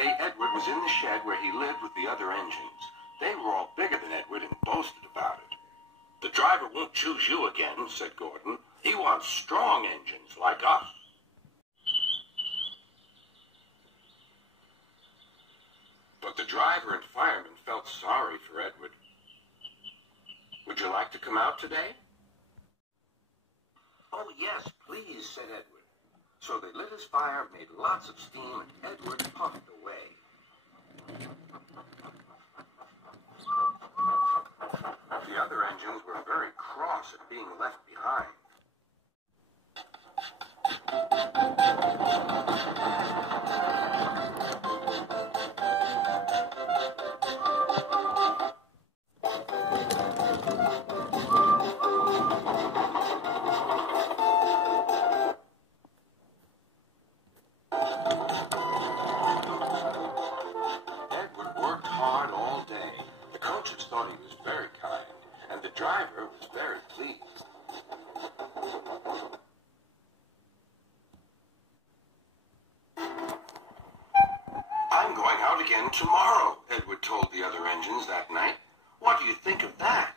day, Edward was in the shed where he lived with the other engines. They were all bigger than Edward and boasted about it. "The driver won't choose you again," said Gordon. "He wants strong engines like us." But the driver and fireman felt sorry for Edward. "Would you like to come out today?" "Oh, yes, please," said Edward. So they lit his fire, made lots of steam, and Edward puffed away. The other engines were very cross at being left behind. Edward worked hard all day. The coaches thought he was very kind, and the driver was very pleased. "I'm going out again tomorrow," Edward told the other engines that night. "What do you think of that?"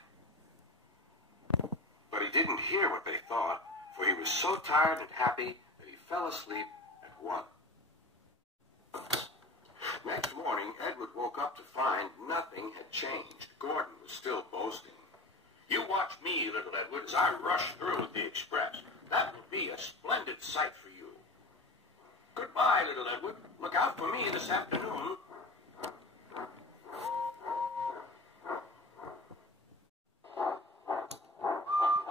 But he didn't hear what they thought, for he was so tired and happy that he fell asleep at once. Next morning, Edward woke up to find nothing had changed. Gordon was still boasting. "You watch me, little Edward, as I rush through with the express. That will be a splendid sight for you. Goodbye, little Edward. Look out for me this afternoon."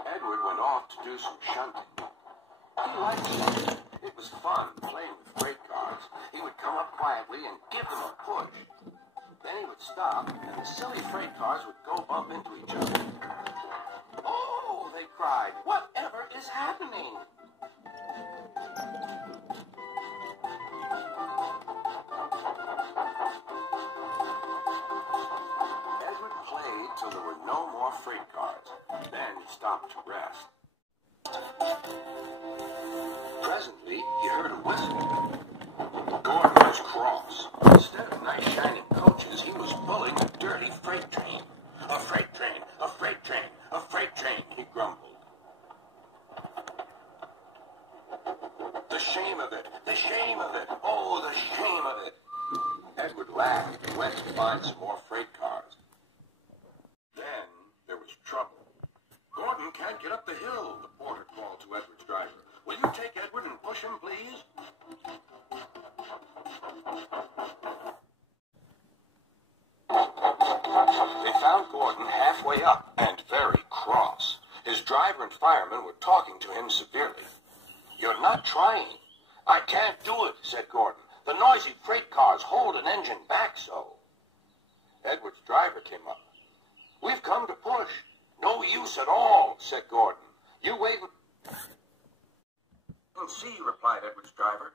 Edward went off to do some shunting. He liked it. It was fun playing with freight cars. He would come up quietly and give them a push. Then he would stop, and the silly freight cars would go bump into each other. "Oh!" they cried. "Whatever is happening?" Edward played till there were no more freight cars. Then he stopped to rest. Presently, he heard a whistle. Gordon was cross. Instead of nice shining coaches, he was pulling a dirty freight train. "A freight train, a freight train, a freight train," he grumbled. "The shame of it, the shame of it, oh, the shame of it." Edward laughed and went to find some more freight cars. Then there was trouble. "Gordon can't get up the hill," the porter called to Edward's driver. "Will you take Edward and push him, please?" They found Gordon halfway up and very cross. His driver and fireman were talking to him severely. "You're not trying." "I can't do it," said Gordon. "The noisy freight cars hold an engine back so." Edward's driver came up. "We've come to push." "No use at all," said Gordon. "You wait and see," replied Edward's driver.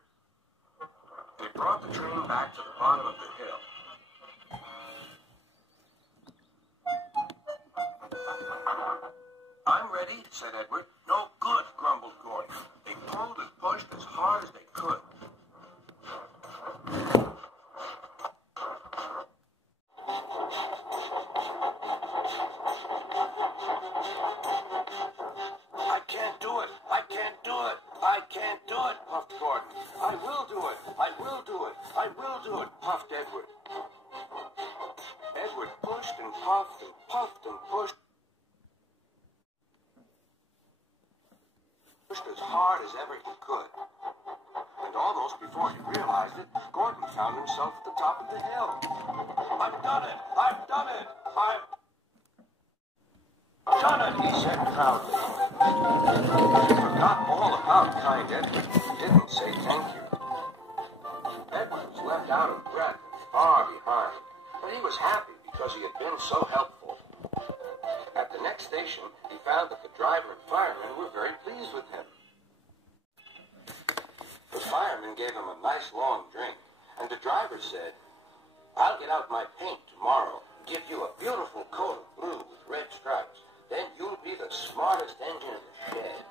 They brought the train back to the bottom of the hill. "I'm ready," said Edward. "No good," grumbled Gordon. They pulled and pushed as hard as they could. "I can't do it, I can't do it, I can't do it," puffed Gordon. "I will do it, I will do it, I will do it," puffed Edward. Edward pushed and puffed and puffed and pushed as hard as ever he could. And almost before he realized it, Gordon found himself at the top of the hill. "I've done it! I've done it! I've done it!" he said proudly. He forgot all about kind Edward. He didn't say thank you. Edward was left out of breath and far behind, but he was happy because he had been so helpful. At the next station, he found that the driver and fireman were very pleased with him. The fireman gave him a nice long drink, and the driver said, "I'll get out my paint tomorrow, give you a beautiful coat of blue with red stripes. Then you'll be the smartest engine in the shed."